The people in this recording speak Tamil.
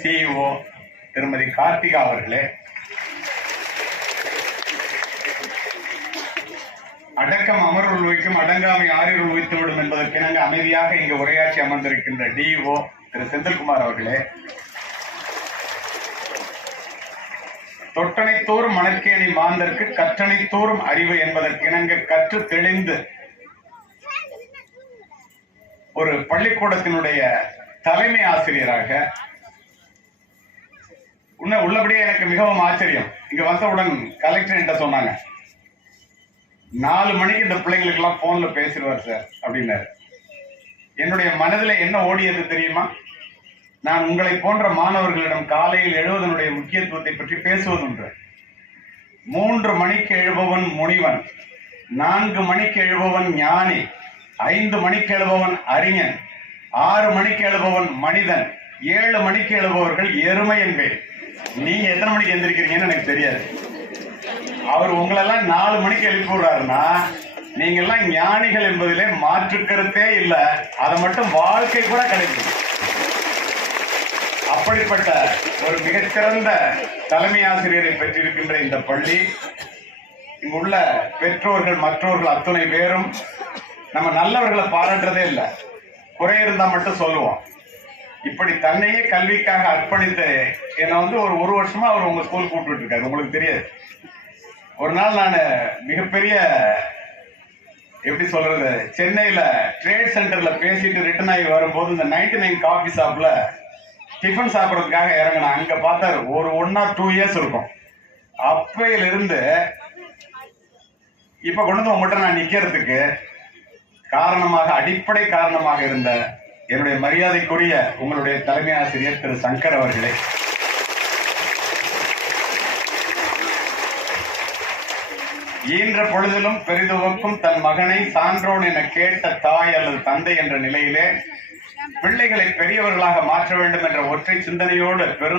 சிஇஓ திருமதி கார்த்திகா அவர்களே. அடக்கம் அமர்வுள் வைக்கும் அடங்காமை ஆறியுள் வைத்துவிடும் என்பதற்கிணங்க அமைதியாக இங்கு உரையாற்றி அமர்ந்திருக்கின்ற டிஇஓ திரு செந்தில்குமார் அவர்களே. தொட்டனைத்தோறும் மணற்கேணி மாந்தற்கு கற்றனைத்தோறும் அறிவு என்பதற்கிணங்க கற்று தெளிந்து ஒரு பள்ளிக்கூடத்தினுடைய தலைமை ஆசிரியராக உன்ன உள்ளபடியே எனக்கு மிகவும் ஆச்சரியம். இங்க வந்தவுடன் கலெக்டர் என்கிட்ட சொன்னாங்க நாலு மணிக்கு இந்த பிள்ளைங்களுக்கு எல்லாம் போன்ல பேசிடுவார் சார் அப்படின்னாரு. என்னுடைய மனதில் என்ன ஓடியது தெரியுமா? நான் உங்களை போன்ற மாணவர்களிடம் காலையில் எழுவதனுடைய முக்கியத்துவத்தை பற்றி பேசுவதுண்டு. மூன்று மணிக்கு எழுபவன் முனிவன் நான்கு மணிக்கு எழுபவன் ஞானி ஐந்து மணிக்கு எழுபவன் அறிஞன் ஆறு மணிக்கு எழுபவன் மனிதன் ஏழு மணிக்கு எழுபவர்கள் எருமை என்பேன். நீங்க எத்தனை மணிக்கு எந்திரிக்கிறீங்கன்னு எனக்கு தெரியாது. அவர் உங்களெல்லாம் நாலு மணிக்கு எழுப்பி விடுறாருன்னா நீங்க எல்லாம் ஞானிகள் என்பதிலே மாற்று கருத்தே இல்ல. அதை மட்டும் வாழ்க்கை கூட கிடைக்கும் அப்படிப்பட்ட ஒரு மிகச்சிறந்த தலைமை ஆசிரியரை பெற்றிருக்கின்ற இந்த பள்ளி இங்குள்ள பெற்றோர்கள் மற்றவர்கள் அத்துணை பேரும் நம்ம நல்லவர்களை பாராட்டுறதே இல்லை. குறை இருந்தா மட்டும் சொல்லுவோம். இப்படி தன்னையே கல்விக்காக அர்ப்பணித்து என்னை வந்து ஒரு ஒரு வருஷமா அவர் உங்க ஸ்கூல் கூப்பிட்டு இருக்காரு உங்களுக்கு தெரியாது. ஒரு நாள் நான் மிகப்பெரிய எப்படி சொல்றது சென்னையில ட்ரேட் சென்டர்ல பேசிட்டு ரிட்டர்ன் ஆகி வரும்போது இந்த நைன்டி நைன் காஃபி ஷாப்ல டிஃபன் சாப்பிட்றதுக்காக இறங்கினா. அங்க பார்த்தாரு ஒரு ஒன்னா டூ இயர்ஸ் இருக்கும். அப்பையிலிருந்து இப்ப கொண்டு வந்து உங்கள்கிட்ட நான் நிக்கிறதுக்கு காரணமாக அடிப்படை காரணமாக இருந்த என்னுடைய மரியாதைக்குரிய உங்களுடைய தலைமை ஆசிரியர் திரு சங்கர் அவர்களே. ஈன்ற பொழுதிலும் பெரிதுவக்கும் தன் மகனை சான்றோன் என கேட்ட தாய் அல்லது தந்தை என்ற நிலையிலே பிள்ளைகளை பெரியவர்களாக மாற்ற வேண்டும் என்ற ஒற்றை சிந்தனையோடு பெரும்